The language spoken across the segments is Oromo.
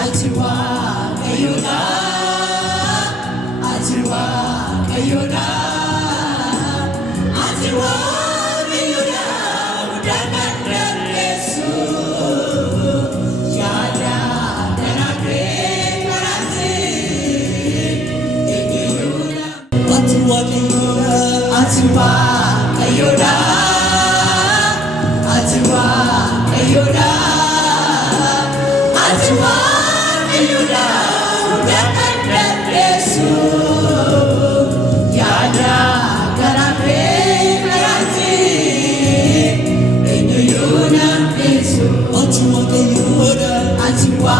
Atiwa Kayona, Atiwa Kayona, Atiwa Kayona, Udakan Yesu, Yada Danake Karasi, Ikiyuna. Atiwa Kayona, Atiwa Kayona, Atiwa Kayona, Atiwa Kayona, Udakan Yesu, Yada Danake Karasi, Ikiyuna Yesu. Atiwa Kayona, Atiwa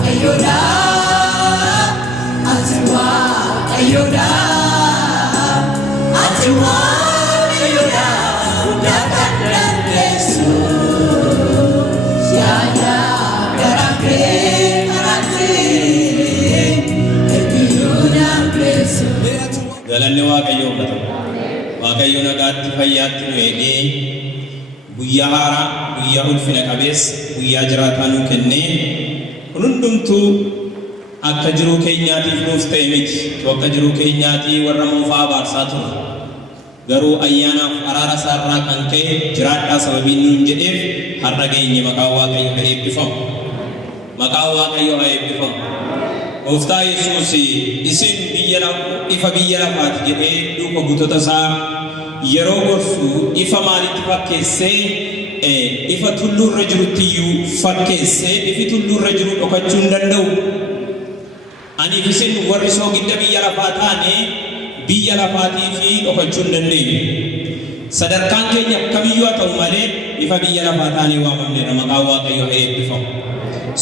Kayona, Atiwa Kayona, Atiwa Kayona, Udakan Yesu, Yada Danake Karasi, Ikiyuna Yesu. Galanne Waaqayyo bata. Waaqayyo nagaatti fayyaatti nu eegee guyyaa haaraa guyyaa ulfina qabeessa guyyaa jiraataa nu kennee kun hundumtuu akka jiruu keenyaatiif nuuf ta'e miti akka jiruu keenyaatii warra moofaa abaarsaa ture garuu ayyaanaaf araara isaarraa kan ka'e jiraadhaa sababiin nuun jedheef har'a geenye maqaan Waaqayyo haa eebbifamu. Maqaan Waaqayyo haa eebbifamu. Gooftaa Yesuus isin ifa biyya lafaati jedhee duuka buutota isaa yeroo gorsu ifa maalitti fakkeessee ifa tulluurra jiruttiyyuu fakkeessee ifi tulluurra jiru dhokachuu hin danda'u. Aniif isin warri soogidda biyya lafaa taane biyya lafaatii fi dhokachuu hin dandeenyu. Sadarkaan keenya kamiyyuu haa ta'u malee ifa biyya lafaa taanee waamamneerra maqaan Waaqayyo haa eebbifamu.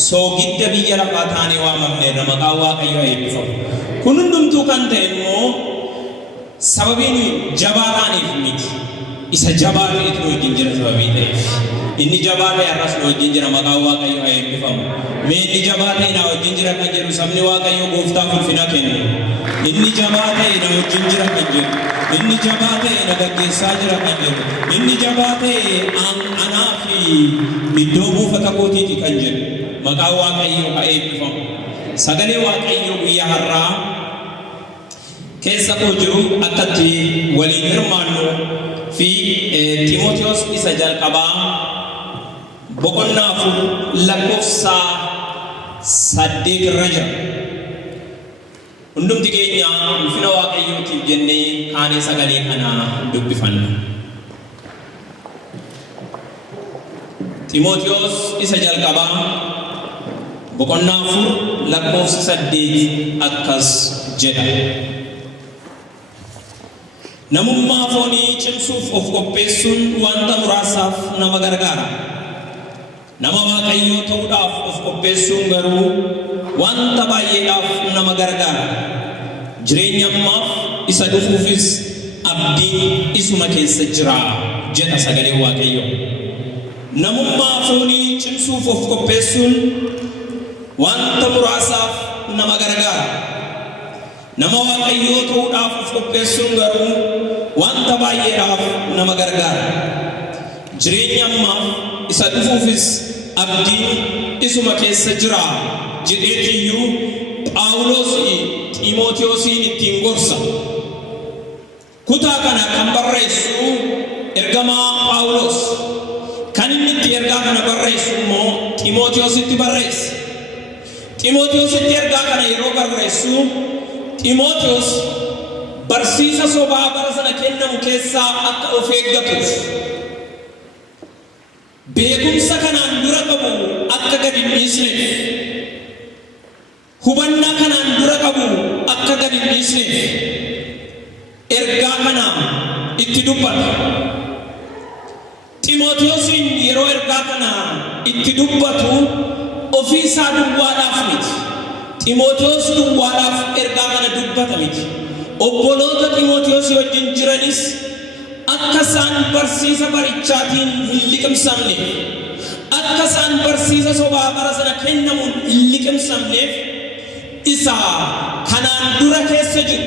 Soogidda biyya lafaa taanee waamamneerra maqaan Waaqayyo haa eebbifamu. Kun hundumtuu kan ta'e immoo sababiin jabaa taaneef miti. Isa jabaa ta'etu nu wajjin jira sababii ta'eef. Inni jabaa ta'e har'as nu wajjin jira maqaan Waaqayyo haa eebbifamu. Mee inni jabaa ta'e na wajjin jira kan jedhu sabni Waaqayyo Gooftaaf ulfina kennu. Inni jabaa ta'e na wajjin jira kan jedhu. Inni jabaa ta'e na gaggeessaa jira kan jedhu. Inni jabaa ta'e anaa fi iddoo buufata kootiiti kan jedhu. Maqaan Waaqayyo haa eebbifamu. Sagalee Waaqayyo guyyaa har'aa keessa koo jiru akkatti waliin hirmaannu fi Timootewos isa jalqabaa boqonnaa 4 lakkoofsa 8 irra jira. Hundumti keenya ulfina Waaqayyootiif jennee kaanee sagalee kana dubbifanna. Timootewos isa jalqabaa boqonnaa 4 lakkoofsa 8 akkas jedha. Namummaa foonii cimsuuf of qopheessuun wanta muraasaaf nama gargaara. Nama Waaqayyoo ta'uudhaaf of qopheessuun garuu wanta baay'eedhaaf nama gargaara. Jireenya ammaaf isa dhufuufis abdiin isuma keessa jira jedha sagalee Waaqayyoo. Namummaa foonii cimsuuf of qopheessuun wanta muraasaaf nama gargaara. Nama Waaqayyoo ta'uudhaaf of qopheessuun garuu wanta baay'eedhaaf nama gargaara. Jireenya ammaaf isa dhufuufis abdiin isuma keessa jira jedheetiyyuu Phaawulos Timootewosiin ittiin gorsa. Kutaa kana kan barreessu ergamaa Phaawulos. Kan inni itti ergaa kana barreessu immoo Timootewositti barreessa. Timootewositti ergaa kana yeroo barreessu Timootewos barsiisa sobaa bara sana kennamu keessaa akka of eeggatuuf beekumsa kanaan dura qabu akka gadi hin dhiisneef hubannaa kanaan dura qabu akka gadi hin dhiisneef ergaa kana itti dubbata. Timootewosiin yeroo ergaa kana itti dubbatu ofii isaa duwwaadhaaf miti. Timootewos duwwaadhaaf ergaa kana dubbata miti. Obboloota Timootewos wajjin jiranis akka isaan barsiisa barichaatiin hin liqimsamne, akka isaan barsiisa sobaa bara sana kennamuun hin liqimsamneef isa kanaan dura keessa jiru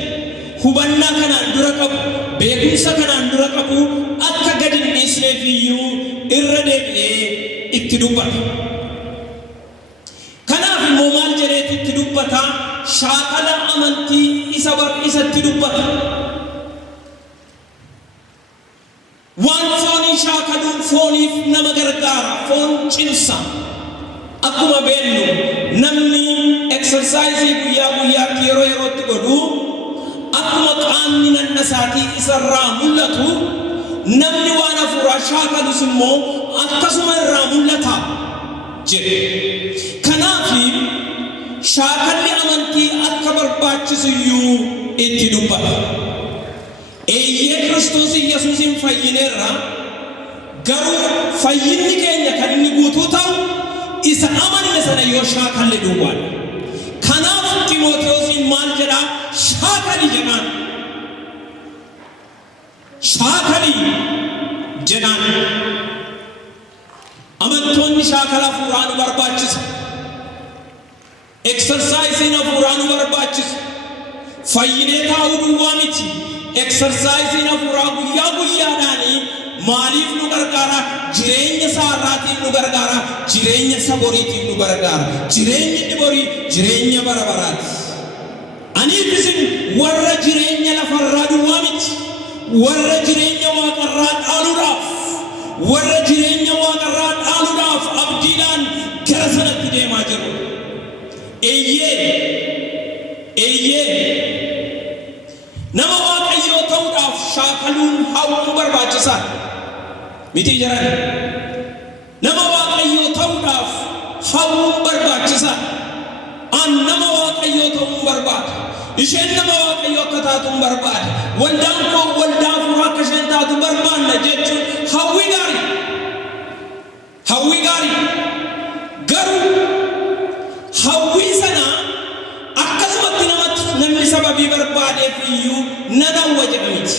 hubannaa kanaan dura qabu beekumsa kanaan dura qabu akka gadi hin dhiisneef iyyuu irra deebi'ee itti dubbata. Kanaaf immoo itti dubbata shaakala amantii isatti dubbata waan foonii shaakaluun fooniif nama gargaara foon cimsa akkuma beellu namni exercise guyyaa guyyaatti yeroo yerootti godhu akkuma qaamni nannasaatii isarraa mul'atu namni waan hafuuraa shaakalus immoo akkasuma irraa mul'ata jedhe. Kanaaf shaakalli amantii akka barbaachisu iyyuu itti dubbata. Eeyyee Kiristoos Yesuusin fayyineerra garuu fayyinni keenya kan inni guutuu ta'u isa amanne sana yoo shaakalle duwwaadha. Kanaaf Timootewosiin maal jedhaa? Shaakali jedhaan. Shaakali jedhaan. Amantoonni shaakala hafuuraa nu barbaachisa. Exercise hafuuraa nu barbaachisa. Fayyinee taa'uu duwwaa miti. Exercise hafuuraa guyyaa guyyaadhaanii maaliif nu gargaara? Jireenya saarraatiif nu gargaara. Jireenya saboriitiif nu gargaara. Jireenyi borii jireenya bara baraati. Aniif isin warra jireenya lafarraa duwwaa miti. Warra jireenya waaqarraa dhaaluudhaaf warra jireenya waaqarraa dhaaluudhaaf abdiidhaan gara sanatti deemaa jiru. Eeyyee nama waaqayyoo ta'uudhaaf shaakaluun hawwuun barbaachisaa miti jedhan. Nama waaqayyoo ta'uudhaaf hawwuun barbaachisaa. An nama waaqayyoo ta'uun barbaada. Isheen nama waaqayyoo akka taatuun barbaada. Waldaan koo waldaa hafuuraa akka isheen taatu barbaanna jechuun hawwii gaarii. Hawwii gaarii. Garuu hawwii sana akkasumatti namni sababii barbaadeef iyyuu nan hawwa jedha miti.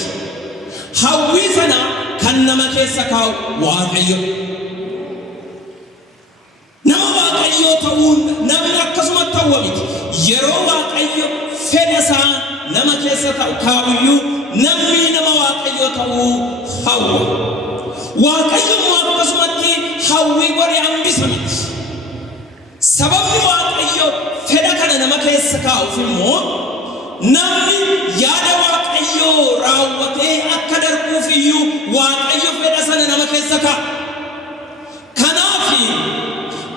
Hawwii sana kan nama keessa kaa'u Waaqayyo. Nama waaqayyoo ta'uun namni akkasumatti hawwa miti. Yeroo Waaqayyo fedha isaa nama keessa kaa'uyyuu namni nama waaqayyoo ta'uu hawwa. Waaqayyo immoo akkasumatti hawwii godhee hambisa miti. Sababni Waaqayyo fedha kana nama keessa kaa'uuf immoo namni yaada Waaqayyoo raawwatee akka darbuuf iyyuu Waaqayyo fedha sana nama keessa kaa'a. Kanaaf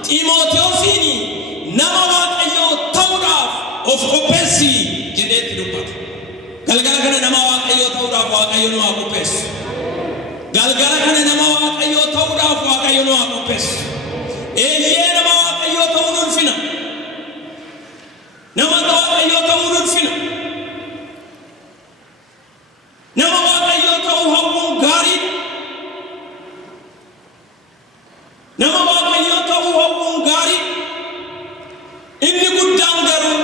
Timootewosiin nama waaqayyoo ta'uudhaaf of qopheessi jedheetti dubbata. Galgala kana nama waaqayyoo ta'uudhaaf Waaqayyo nu haa qopheessu. Galgala kana nama waaqayyoo ta'uudhaaf Waaqayyo nu haa qopheessu. Eeyyee nama waaqayyoo ta'uun ulfina. Nama waaqayyoo ta'uun ulfina. Nama waaqayyoo ta'uu hawwuun gaariidha. Nama waaqayyoo ta'uu hawwuun gaariidha. Inni guddaan garuu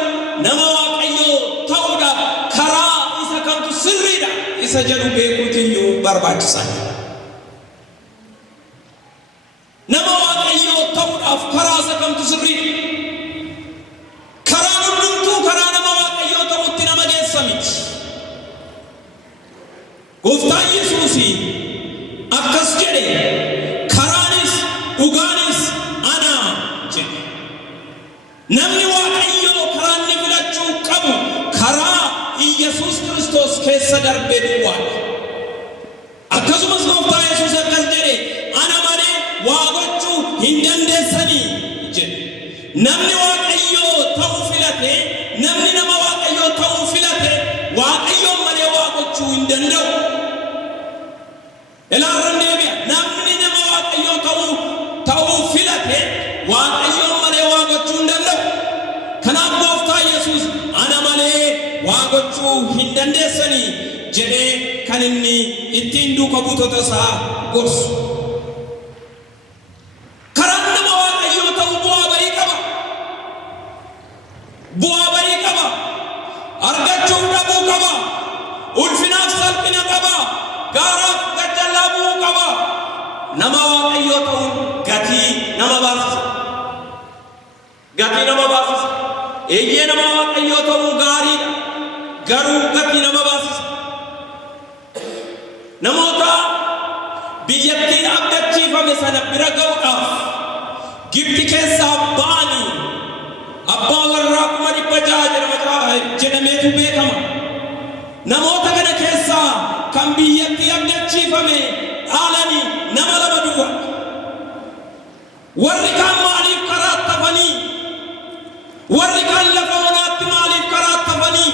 nama waaqayyoo ta'uudhaaf karaa isa kamtu sirriidha isa jedhu beekuutiyyuu barbaachisaadha. Nama waaqayyoo ta'uudhaaf karaa isa kamtu sirriidha. Karaa hundumtuu karaa nama waaqayyoo ta'utti nama geessa miti. Gooftaan Yesuus akkas jedhe karaanis dhugaanis ana jedhe. Namni waaqayyoo karaa inni filachuu qabu karaa Yesuus Kiristoos keessa darbee duwwaadha. Akkasumas Gooftaan Yesuus akkas jedhe ana malee waa gochuu hin dandeessanii jedhe. Namni waaqayyoo ta'uu filate namni nama waaqayyoo ta'uu filate waaqayyoon malee waa gochuu hin danda'u. Ilaalan deebi'a. Namni nama waaqayyoo ta'uu filate waaqayyoon malee waa gochuu hin danda'u. Kanaaf Gooftaan Yesuus ana malee waa gochuu hin dandeessanii jedhee kan inni ittiin duuka buutota isaa gorsu. Karaan nama waaqayyoo ta'uu bu'aa bahii qaba. Bu'aa bahii qaba. Argachuuf dhabuu qaba. Ulfinaaf salphina qaba. Gaaraaf gajjallaa bu'uu qaba. Nama waaqayyoo ta'uun gatii nama baasisa. Gatii nama baasisa. Eeyyee nama waaqayyoo ta'uun gaariidha. Garuu gatii nama baasisa. Namoota biyyattiin abdachiifame sana bira ga'uudhaaf Gibxi keessaa ba'anii abbaa warraa jedhameetu beekama. Namoota kana keessaa kan biyyatti abdachiifame dhaalanii nama lama duwwaa. Warri kaan maaliif karaa tafanii? Warri kaan lafa onaatti maaliif karaa tafanii?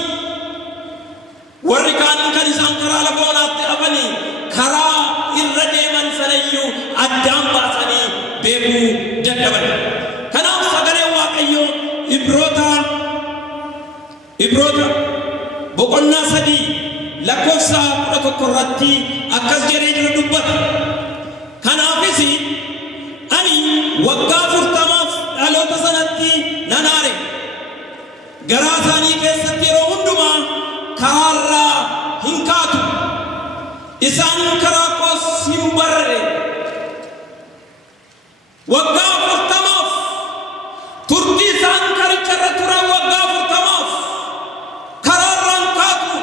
Warri kaan kan isaan karaa lafa onaatti hafanii karaa irra deeman sanayyuu addaan baasanii beekuu dadhaban. Kanaaf sagalee Waaqayyoo Ibroota boqonnaa 3 lakkoofsa 11 irratti akkas jedhee jira dubbata. Kanaafis ani waggaa 40 dhaloota sanatti nan aare. Garaa isaanii keessatti yeroo hundumaa karaarraa hin kaatu. Isaan karaa koos hin barre. Waggaa 40 turtii isaan karicharra turan waggaa 40 karaarraan kaatu.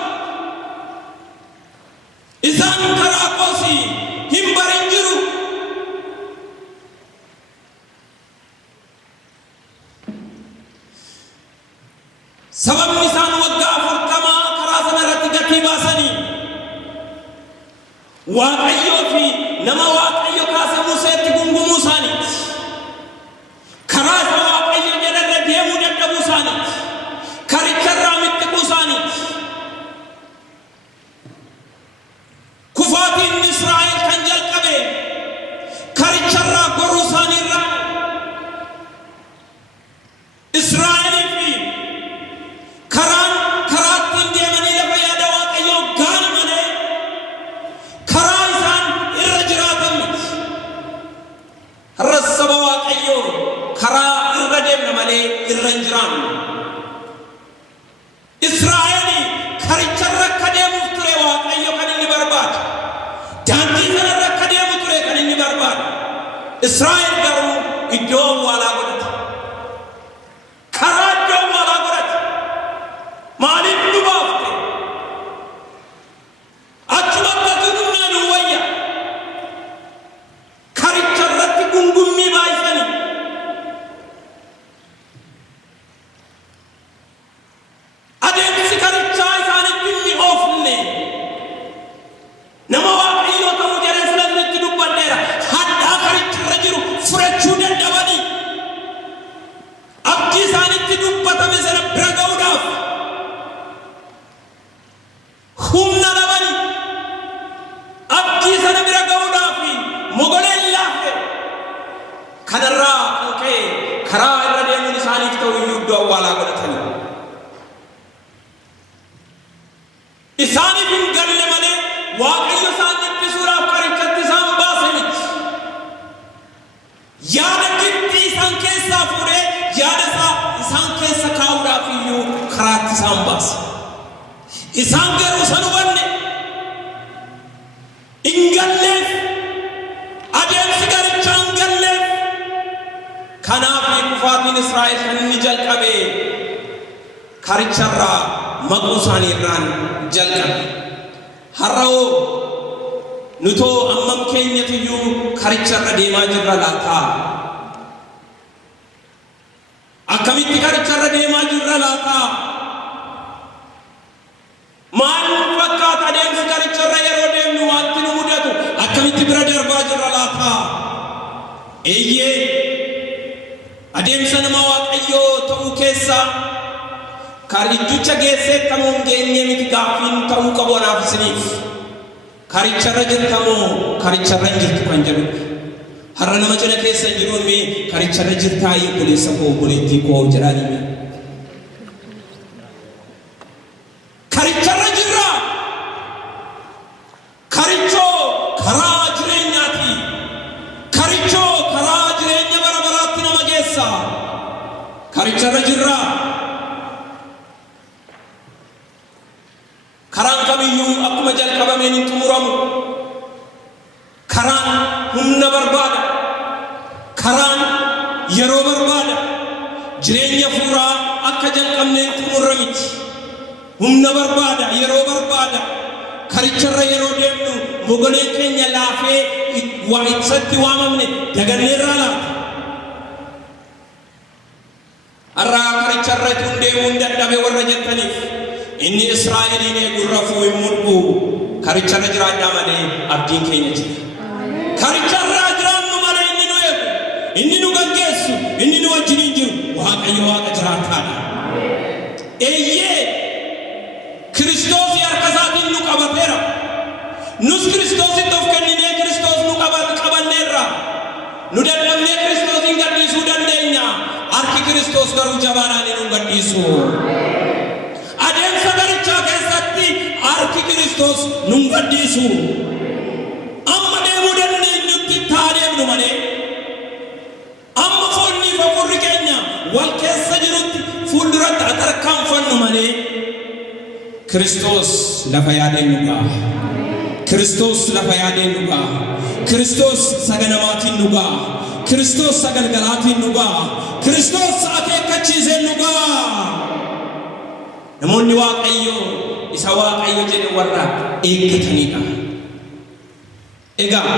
Isaan karaa koos hin barin jiru. Sababni isaan waggaa 40 karaa sana irratti gatii baasanii Waaqayyoo fi nama Waaqayyo kaase Museetti gungumuu isaaniiti. Karaa isa Waaqayyo jedharra deemuu dadhabuu isaaniiti. Karicharraa mittiquu isaaniiti. Kufaatiin Israa'el kan jalqabe karicharraa goruu isaaniirraa. Israa'elii fi karaa ittiin deemanii lafa yaada Waaqayyoo gaani malee karaa isaan irra jiraatan miti. Har'as saba Waaqayyoo karaa irra deemna malee irra hin jiraannu. Israa'elii karicharra akka deemuuf ture Waaqayyo kan inni barbaade. Daandii sanarra akka deemu ture kan inni barbaade. Israa'el garuu iddoo awwaalaa godhate. Karaa iddoo awwaalaa godhate. Maaliif nu baafte? Achumatti dhumnaan wayya. Karicharratti gungummii baay'isanii. Adeemsi karichaa isaanitti hin oofne. Nama Waaqayyoo ta'uu jedhee filannatti dubbadheera. Hadhaa karicharra jiru furachuu dadhabanii. Abdii isaanitti dubbatame sana bira ga'uudhaaf humna dhabanii. Abdii sana bira ga'uudhaaf mogoleen laafte. Kanarraa kan ka'e karaa irra deemuun isaaniif ta'u iyyuu iddoo awwaalaa godhatanii. Isaaniif hin galle malee Waaqayyo isaan dhiphisuudhaaf karichatti isaan baase miti. Yaada Gibxii isaan keessaa fuudhee yaada isaan keessa kaa'uudhaaf iyyuu karaatti isaan baase. Isaan garuu san hubanne hin galleef adeemsi karichaa hin galleef. Kanaaf kufaatiin Israa'el kan inni jalqabe karicharraa maquu isaaniirraan jalqabe. Har'oo nutoo ammam keenyatiyyuu karicharra deemaa jirra laataa? Akkamitti karicharra deemaa jirra laataa? Maal fakkaata adeemsi karicharra yeroo deemnu wanti nu mudatu akkamitti bira darbaa jirra laataa? Eeyyee adeemsa nama Waaqayyoo ta'uu keessaa karichucha geessee tamuun geenye miti gaaffiin ta'uu qabu anaaf isiniif. Karicharra jirtamoo karicharra hin jirtu kan jedhu. Har'a nama cina keessa hin jiruun mee karicharra jirtaa obboleessa koo obboleettii koo jedhaanii. Karicharra jirra. Karichoo karaa jireenyaati. Karichoo karaa jireenya bara baraatti nama geessa. Karicharra jirra. Karaan kamiyyuu akkuma jalqabameen hin xumuramu. Karaan humna barbaada. Karaan yeroo barbaada. Jireenya fuuraa akka jalqabneen xumurra miti. Humna barbaada, yeroo barbaada. Karicharra yeroo deemnu mogoleen keenya laafee waa ibsatti waamamne daganneerraa laata. Har'aa karicharra tun deemuun dadhabe warra jettaniif inni Israa'eliin gurrafuu immuudhu karicharra jiraadhaa malee abdiin keenya jira. Karicharra jiraannu malee inni nu eegu, inni nu gaggeessu, inni nu wajjiniin jiru Waaqayyo Waaqa jiraataadha. Eeyyee Kiristoos harka isaatiin nu qabateera. Nus Kiristoositti of kenninee Kiristoos nu qabanneerra. Nu dadhabnee Kiristoosin gadhiisuu dandeenya. Harki Kiristoos garuu jabaadhaan nu gadhiisu. Adeemsa garichaa keessatti harki Kiristoos nu gadhiisu. Amma deemuu dandeenyutti taadeemnu malee, amma foonnii fi hafuurri keenya wal keessa jirutti fuulduratti tarkaanfannu malee, Kiristoos lafa yaadeen nu ga'a. Kiristoos lafa yaadeen nu ga'a. Kiristoos saganamaatiin nu ga'a. Kiristoos sagalgalaatiin nu ga'a. Kiristoos akeekkachiiseen nu ga'a. Namoonni Waaqayyo isa Waaqayyo jedhe warra eeggatanidha. Egaa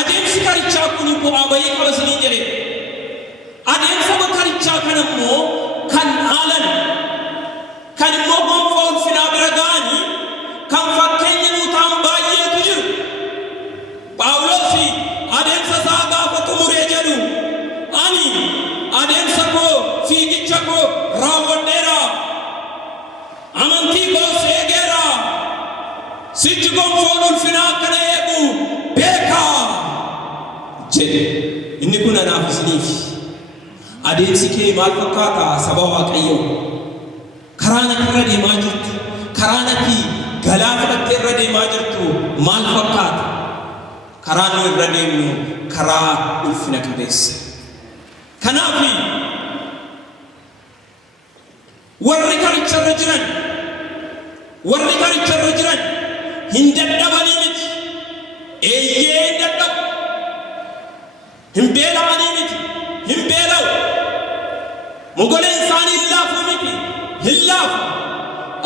adeemsi karichaa kun bu'aa bayii qaba isinii jedhe. Adeemsa karichaa kana immoo kan haalan, kan immoo gonfoo ulfinaa bira ga'anii, kan fakkeenya nuu ta'an baay'eetu jiru. Phaawulosi adeemsa isaa gaafa xumuree jedhu, ani adeemsa koo fiigicha koo raawwadheera, amantii koos eegeera, sichi gonfoon ulfinaa akkana eegu beekaa jedhe. Inni kun anaaf isiniif. Adeemsi kee maal fakkaata saba Waaqayyoo? Karaa natti irra deemaa jirtu, karaa natti galaa fudhattee irra deemaa jirtu maal fakkaata? Karaa nu irra deemnu karaa ulfina qabeessa. Kanaaf warri karicharra jiran hin dadhabanii miti. Eeyyee hin dadhabu. Hin beela'anii miti. Hin beela'u. Mogoleen isaanii hin laafu miti. Hin laafu.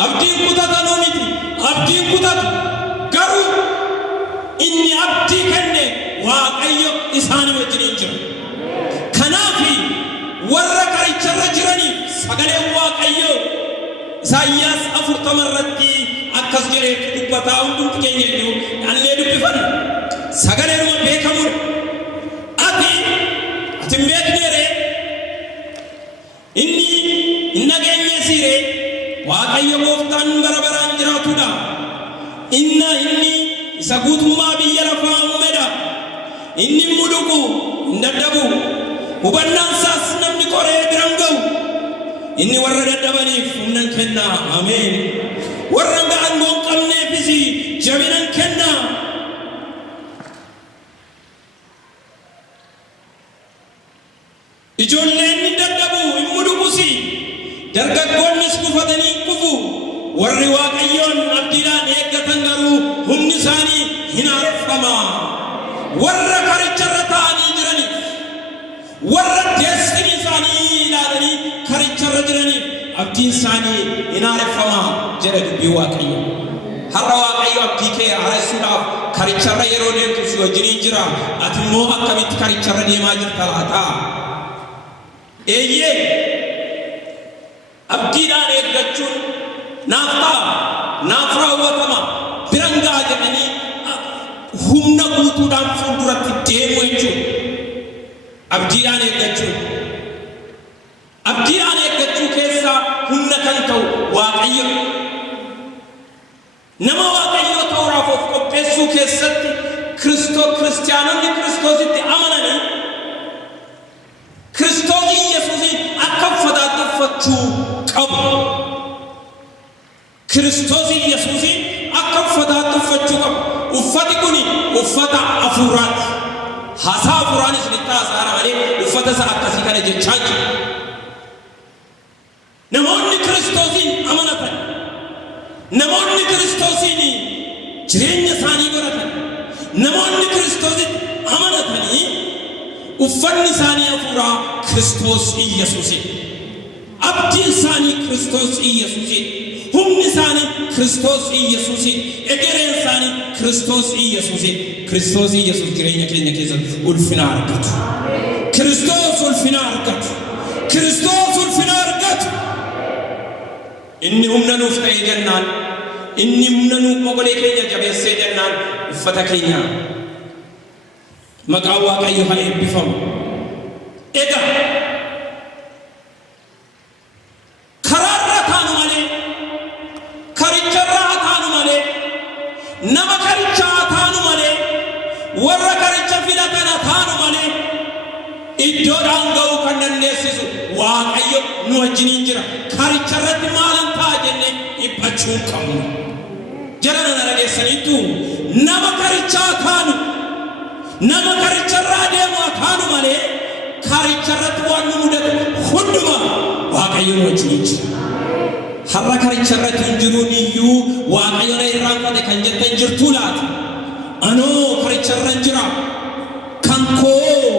Abdiin kutatanuu miti. Abdiin kutatu. Garuu inni abdii kenne Waaqayyo isaanii wajjiniin jira. Kanaaf warra karicharra jiranii sagaleen Waaqayyo Isaayyaas 40 irratti akkas jedhee dubbataa hundumti keenya iyyuu dhaallee dubbifanna. Sagaleedhuma beekamudha. Ati hin beekneeree? Inni hin dhageenyeesiiree? Waaqayyo gooftaan bara baraan jiraatudha. Inni isa guutummaa biyya lafaa uumedha. Inni hin muluqu, hin dadhabu. Hubannaan isaas namni qoree biraan ga'u. Inni warra dadhabaniif humna kenna. Ameen. Warra aangoo hin qabneefis jabina kenna. Ijoolleen hin dadhabu, hin muluqusi. Dargaggoonnis gufatanii kufu. Warri Waaqayyoon abdiidhaan eeggatan garuu humni isaanii hin haareffama. Warra karicharra taa'anii jiraniif, warra deestinii isaanii ilaalanii karicharra jiraniif abdiin isaanii hin haareffama jedha dubbii Waaqayyo. Har'a Waaqayyo abdii kee haaressuudhaaf karicharra yeroo deemtu si wajjiniin jira. Ati immoo akkamitti karicharra deemaa jirta laata? Eeyyee abdiidhaan eeggachuun naaf ta'a, naaf raawwatama, biraan ga'a jedhanii humna guutuudhaan fuulduratti deemu jechuudha. Abdiidhaan eeggachuun. Abdiidhaan eeggachuu keessaa humna kan ta'u Waaqayyo. Nama Waaqayyoo ta'uudhaaf of qopheessuu keessatti kiristaanonni Kiristoositti amananii Kiristoos Yesuusin akka fudhatachuu qabu. Kiristoos Yesuusin akka fudhatachuu qabu. Uffati kun uffata hafuuraati. Haasaa hafuuraanis ni taasisaa malee uffata isaa akkasii kana jechaa jiru. Namoonni Kiristoosin amanatan, namoonni Kiristoosin jireenya isaanii godhatan, namoonni Kiristoosin amanatanii uffanni isaanii hafuuraa Kiristoos Yesuusin. Abdiin isaanii Kiristoos Yesuusin. Humni isaanii Kiristoos Yesuusin. Egereen isaanii Kiristoos Yesuusin. Kiristoos Yesuus jireenya keenya keessatti ulfina argatu. Kiristoos ulfina argatu. Kiristoos ulfina argatu. inni humna nuuf ta'ee jennaan inni humna nuuf mogolee keenya jabeessee jennaan uffata keenya maqaa Waaqayyo haa eebbifamu. Egaa karaarra taanu malee karicharraa taanu malee nama karichaa taanu malee warra karicha filatana taanu malee iddoodhaan ga'uu kan dandeessisu Waaqayyo nu wajjiniin jira. Karicharratti maalan ta'a jennee dhiphachuu qabnu. Jarana na dhageessaniitu nama karichaa taanu nama karicharraa deemu taanu malee karicharratti waan nu mudatu hundumaa Waaqayyo nu wajjiniin jira. Har'a karicharratti hin jiruun iyyuu Waaqayyo na irraanfate kan jettan jirtuu laata? Anoo karicharra jira kan koo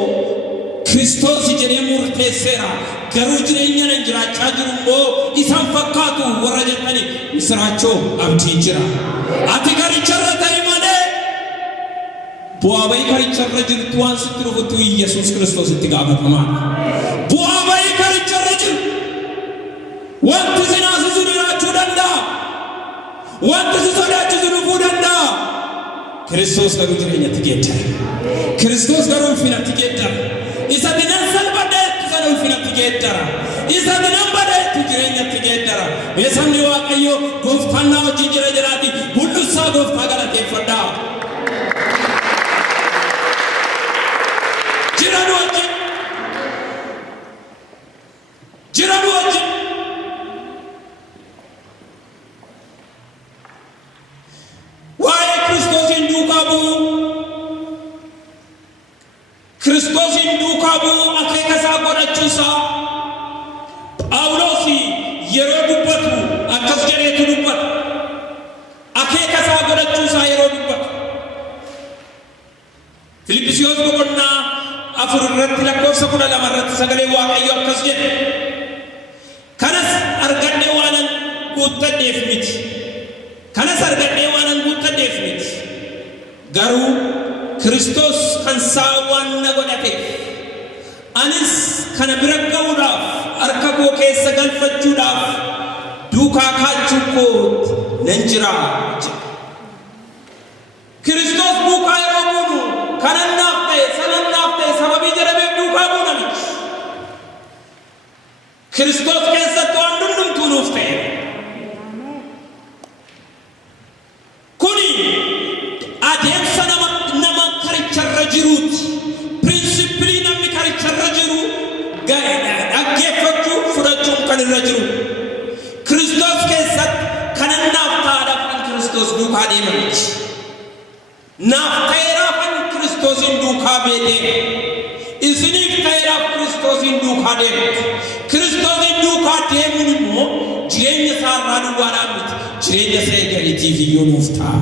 Kiristoos jedhee murteesseera garuu jireenya nan jiraachaa jiru immoo isaan fakkaatu warra jettanii misiraachoo abdii jira. Ati karicharra ta'i malee bu'aa bayii karicharra jirtu waan sitti dhufutu Yesuus Kiristoos itti gaafatamaa. Bu'aa bayii karicharra jiru wanti si naasisu jiraachuu danda'a, wanti si sodaachisu dhufuu danda'a. Kiristoos garuu jireenyatti geeddara. Kiristoos garuu ulfinatti geeddara. Isa dinan salphaadheetti sana ulfinatti geeddara. Isa dinan badheetti jireenyatti geeddara. Beesamni Waaqayyo gooftaan na wajjin jira jiraati. Mul'usaa gooftaa galateeffadhaa. Jira nu wajjin. Jira nu wajjin. Waa'ee Kiristoosiin duukaa bu'u. Kiristoosiin duukaa bu'u akeeka isaa godhachuusaa Phaawulos yeroo dubbatu akkas jedheetu dubbata. Akeeka isaa godhachuusaa yeroo dubbatu Filiphisiyoos boqonnaa 4 irratti lakkoofsa 12 irratti sagalee Waaqayyo akkas jedhe. Kanas argadhee waanan guuttadheef miti. Kanas argadhee waanan guuttadheef miti. Garuu Kiristoos kan saawwan na godhateef anis kana bira ga'uudhaaf harka koo keessa galfachuudhaaf duukaa kaachuu kootti nan jira. Kiristoos duukaa yeroo buunu kanan naaf ta'e sanan naaf ta'e sababii jedhameef duukaa buuna miti. Kiristoos keessatti waan hundumtuu nuuf ta'e. Kuni adeemsa nama karicharra jiruuti. Pirinsipilii namni karicharra jiru dhaggeeffachuu fudhachuun kan irra jiru. Kiristoos keessatti kanan naaf ta'aadhaaf kan Kiristoos duukaa deemaniiti. Naaf ta'eeraaf kan Kiristoosiin duukaa beekee isiniif ta'eeraaf Kiristoosiin duukaa deemtu. Kiristoosiin duukaa deemuun immoo jireenya isaa irraa duwwaadhaan miti jireenya isaa eegaliitiif iyyuu nuuf ta'a.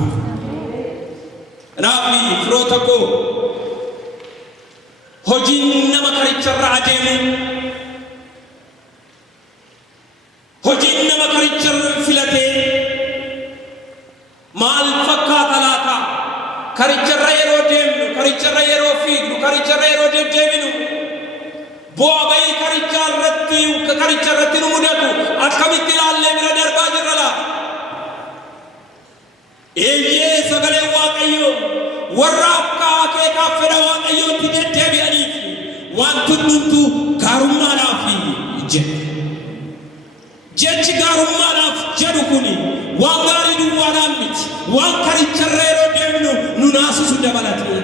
Kanaaf firoota koo hojiin nama karicharra adeemu hojiin nama karicharra filatee maal fakkaata laata? Karicharra yeroo deemnu, karicharra yeroo fiignu, karicharra yeroo deddeebinu bu'aa bayii karicharratti nu mudatu akkamitti ilaallee bira darbaa jirra laata? Eeyyee sagalee Waaqayyo warra akka akeekaaf fedha Waaqayyootti deddeebi'aniif waan hundumtuu gaarummaadhaaf jedha. Jechi gaarummaadhaaf jedhu kuni waan gaarii duwwaadhaan miti. Waan karicharra yeroo deemnu nu naasisu dabalatee,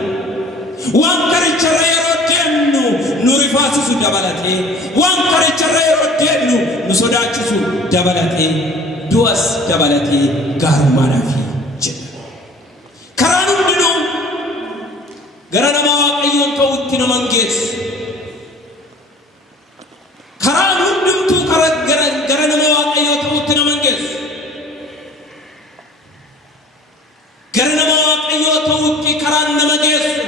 waan karicharra yeroo deemnu nu rifaasisu dabalatee, waan karicharra yeroo deemnu nu sodaachisu dabalatee, du'as dabalatee gaarummaadhaaf. Karaan hundinuu gara nama Waaqayyoon ta'utti nama geessu. Karaan hundumtuu gara nama Waaqayyoo ta'utti nama geessu. Gara nama Waaqayyoo ta'utti karaan nama geessu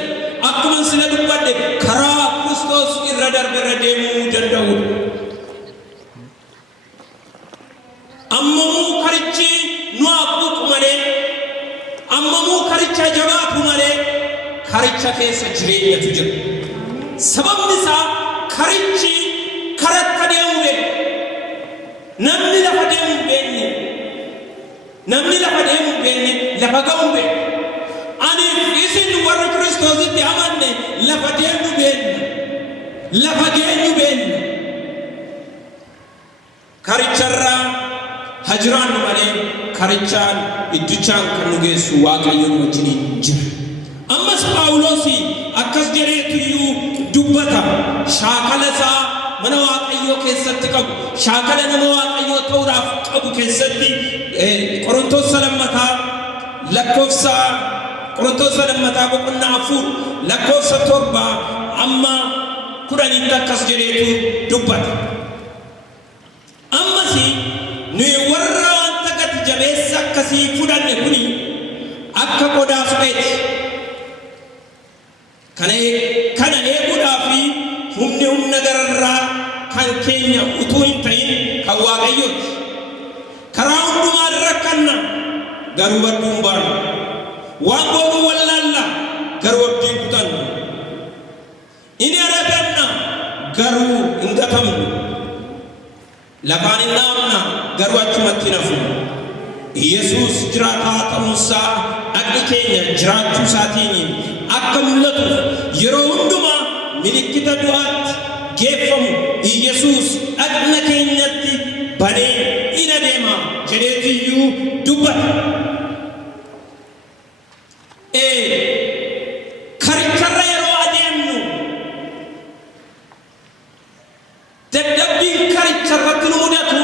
akkuma sila dubbadhe karaa Kiristoos irra darbe deemuu danda'udha. Ammamuu karichi nu haquuqu malee, ammamuu karicha jabaatu malee karicha keessa jireenyatu jira. Sababni isaa karichi karatti deemu beeku. Namni lafa deemu beekni namni lafa deemu beenne lafa ga'u beenne ani isin warra Kiristoositti amanne lafa deemu beenne lafa geenyu beenne karicharraa hajiraan malee karichaan iddichaan kan nu geessu Waaqayyoon wajjiniin jira. Ammas Phaawulosi akkas jedheetuyyuu dubbata shaakala isaa mana Waaqayyoo keessatti qabu shaakala nama Waaqayyoo ta'uudhaaf qabu keessatti Qorontos lammataa lakkoofsa Qorontos lammataa boqonnaa 4 lakkoofsa 7 amma 10 akkas jedheetu dubbata. Ammasi nuyi warra wanta gati jabeessa akkasii fudhanne kuni akka qodaa supheeti. Kana eeguudhaafi humna gararraa kan keenya utuu hin ta'in kan Waaqayyooti. Karaa hundumaan rakkanna garuu badduun baanu. Waan goonu wallaalla garuu abdii kutannu. Inni aradanna garuu hin gatamnu. Lafaan hin dhaabna garuu achumatti nafu. Yesuus jiraataa ta'uusaa dhagni keenya jiraachuu isaatiin akka mul'atu yeroo hundumaa milikkita du'aatti geeffamu Yesuus dhagna keenyatti banee ina deema jedheetiyyuu dubbata. Karicharra yeroo adeemnu dadhabbiin karicharratti nu mudatu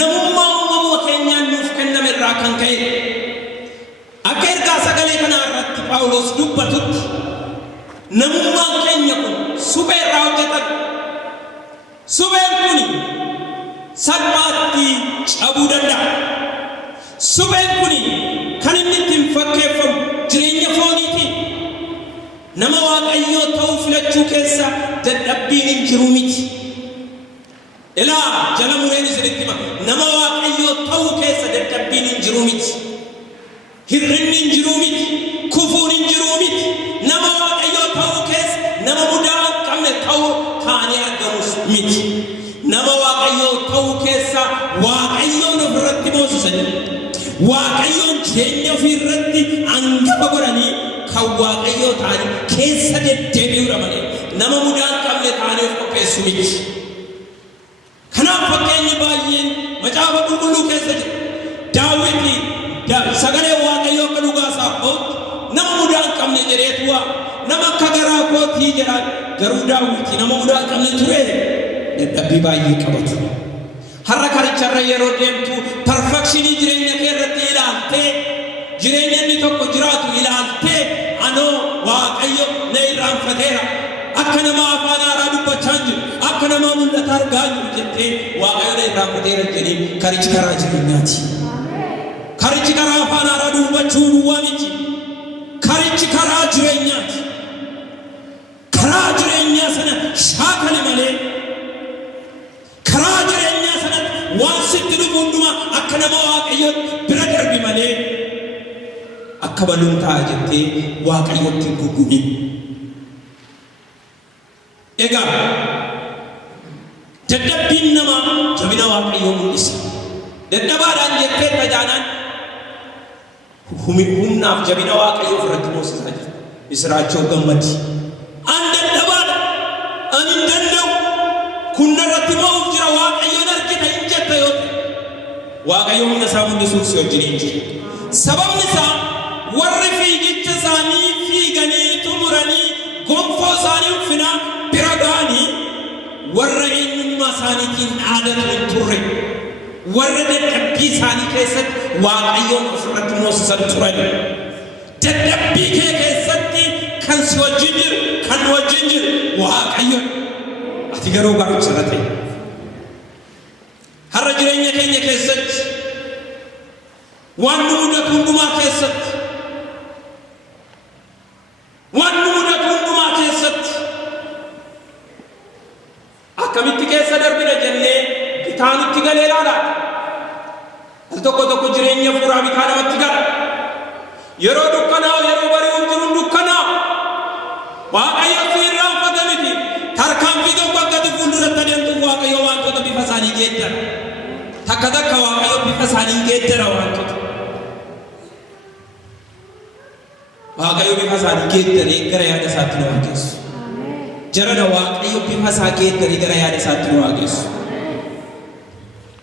namummaa uumama keenyaan nuuf kenname irraa kan ka'e akka ergaa sagalee kanaa irratti Phaawulos dubbatutti namummaan keenya kun suphee irraa hojjetame. Supheen kun salphaatti cabuu danda'a. Supheen kun kan inni ittiin fakkeeffamu jireenya fooniitiin nama Waaqayyoo ta'uu filachuu keessa dadhabbiin hin jiru miti. Ilaa jala mureen isinitti hima nama Waaqayyoo ta'uu keessa dadhabbiin hin jiru miti. Hirrinni hin jiru miti. Kufuun hin jiru miti. Nama Waaqayyoo ta'uu keessa nama mudaa hin qabne ta'uu taanee argamus miti. Nama Waaqayyoo ta'uu keessa Waaqayyoon ofirratti moosisanii Waaqayyoon jireenya ofirratti hangafa godhanii kan Waaqayyoo ta'anii keessa deddeebi'uudha malee nama mudaa hin qabne taanee of qopheessu miti. Kanaaf fakkeenyi baay'een macaafa qulqulluu keessa jira. Daawiti sagalee Waaqayyoo akka dhugaasaaf ba'utti nama mudaa hin qabne jedheetu waa nama akka garaa kootii jedhaan garuu Daawiti nama mudaa hin qabne ture dadhabbii baay'ee qabatu. Har'a karicharra yeroo deemtu perfekshinii jireenya kee irratti ilaaltee jireenya inni tokko jiraatu ilaaltee anoo Waaqayyo na irraanfateera akka nama afaan haaraa dubbachaa jiru akka nama mul'ata argaa jiru jettee Waaqayyo na irraanfateera jedhee karichi karaa jireenyaati. Karichi karaa afaan haaraa dubbachuu duwwaa miti. Karichi karaa jireenyaati. Karaa jireenyaa sana shaakali malee karaa jireenyaa sana waan sitti dhufu hundumaa akka nama Waaqayyootti bira darbi malee akka baluun ta'a jettee Waaqayyootti hin guggumin. Egaa dadhabbiin namaa jabina Waaqayyoo mul'isa. Dadhabaadhaan jettee tajaanaan humnaaf jabina Waaqayyoo ofirratti moosisaa jira. Misiraachoo gammadi. An dadhabaadha. An hin danda'u. Kun narratti ba'uuf jira Waaqayyoon argita hin jetta yoo ta'e Waaqayyo humna isaa mul'isuuf si wajjiniin jira. Sababni isaa warri fiigicha isaanii fiiganii xumuranii gonfoo isaanii uffinaa bira ga'anii warra eenyummaa isaaniitiin dhaadatu hin turre warra dadhabbii isaanii keessatti Waaqayyoon ofirratti moosisan turan. Dadhabbii kee keessatti kan si wajjin jiru kan wajjin jiru Waaqayyo. Ati garuu barumsa irra ta'e. Har'a jireenya keenya keessatti waan nu mudatu hundumaa keessatti akkamitti keessa darbina jennee bitaanutti galee ilaala. Al tokko jireenya fuuraa bitaa namatti gala. Yeroo dukkanaa yeroo bari'uuf jiru dukkanaa Waaqayyo fi irraanfata miti. Tarkaanfii tokko akkati fuulduratti adeemtu Waaqayyo wantoota bifa isaanii geeddan. takka takka waaqayyo bifa isaanii geeddara wantoota waaqayyo bifa isaanii geeddaree gara yaada isaatti nu waaqessu jarana waaqayyo bifa isaa geeddaree gara yaada isaatti nu waaqessu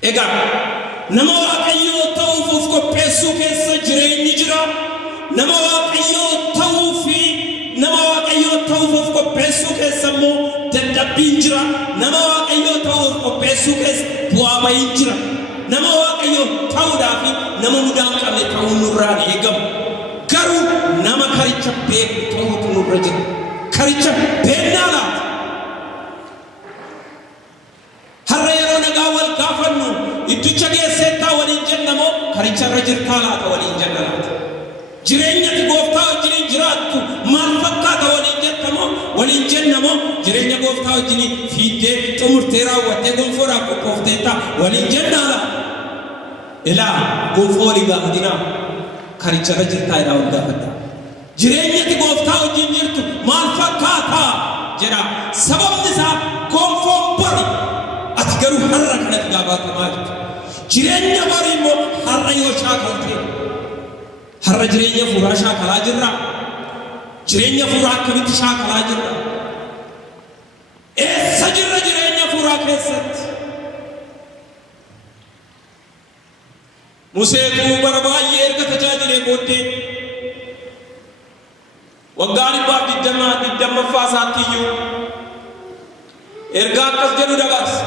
egaa nama waaqayyo ta'uuf of qopheessuu keessa jireenyi jira nama waaqayyo ta'uuf nama waaqayyo ta'uuf of qopheessuu keessa immoo dadhabbiin jira nama waaqayyo ta'uuf qopheessuu keessa bu'aa bahiin jira nama waaqayyo ta'uudhaaf nama mudaa hin qabne ta'uun nurraa eegamu garuu nama karicha beeku ta'uutu nurra jira karicha beennaa laata har'a yeroo nagaa wal gaafannu iddicha geesseettaa waliin jennamoo karicharra jirtaa laata waliin jenna laata jireenyati gooftaa wajjiniin jiraattu maal fakkaata waliin jettamoo waliin jennamoo jireenya gooftaa wajjiniin fiiddee xumurtee raawwattee gonfoodhaaf qophoofteettaa waliin jennaa laata ilaa gonfoo walii gaafatinaa karicharra jirtaa jedhaa wal gaafadha jireenyati gooftaa wajjin jirtu maal fakkaata jedha sababni isaa gonfoon bori ati garuu har'a kanatti gaafatamaa jirtu jireenya bori immoo har'a yoo shaakaltee har'a jireenya fuuraa shaakalaa jirra jireenya fuuraa akkamitti shaakalaa jirra eessa jirra jireenya fuuraa keessatti Musee bara baay'ee erga tajaajilee booddee waggaa 20 isaatti iyyuu erga akkas jedhu dabarse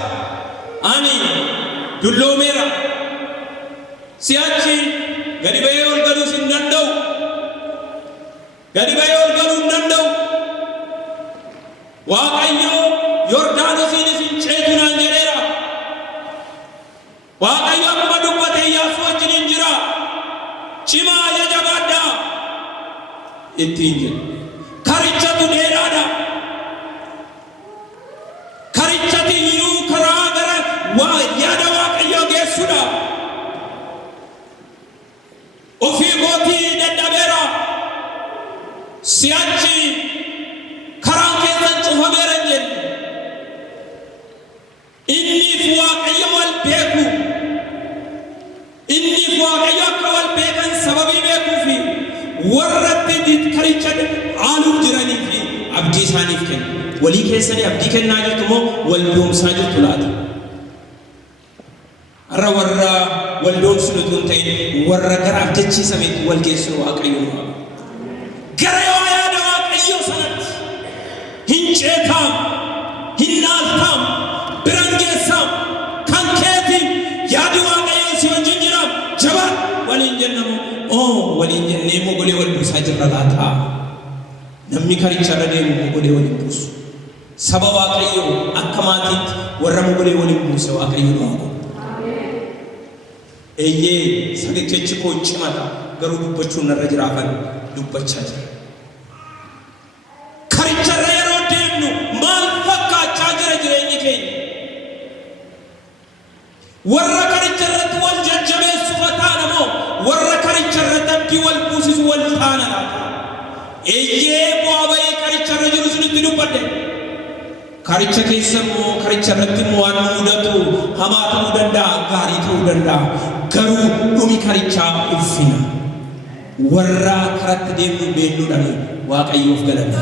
ani dulloomeera si'achi gadi ba'ee ol galuus hin danda'u gadi ba'ee ol galuu hin danda'u waaqayyo Yordaanosiinis hin ceetu naan jedheera waaqayyo akkuma dubbate Iyyaasuu wajjiniin jira cimaa jabaadhaa ittiin jedhu karichatu dheeraadha karichati iyyuu karaa gara yaada waaqayyoo geessudha ofii kootii dadhabeera si'achi karaan keessan cufameera hin jenne inniif waaqayyo wal beeku inniif waaqayyo akka wal beekan sababii beekuufi warratti karicha aanuuf jiranii fi abdii isaaniif kenna walii keessanii abdii kennaa jirtu moo wal doomsaa jirtu laata har'a warra wal doomsinu tun ta'in warra gara abdachiisameetti wal geessinu waaqayyo gara yoo yaada waaqayyo sanatti hin ceetaam hin naaltaam biran geessaam kan keetiin yaadi waaqayyo si wajjin jiraam jabaa waliin jennamu waliin jennee mogolee wal buusaa jirra laata namni karicharra deemu mogolee waliin buusu saba waaqayyo akka maatiitti warra mogolee waliin buuse waaqayyo nu haa eeyyee sagichechi koo cimata garuu dubbachuun narra jiraafan dubbachaa jira karicharra yeroo deemnu maal fakkaachaa jira jireenyi keenya warra karicharratti wal jajjabeessu fataana moo warra karicharratti abdii wal buusisu wal taana laata eeyyee bu'aa bahii karicharra jiru sunitti dubbadde karicha keessa immoo karicharratti immoo waan mudatu hamaa ta'uu danda'a gaarii ta'uu danda'a garuu dhumi karichaa ulfina warra karatti deemnu beelluudhaan waaqayyoof galanna.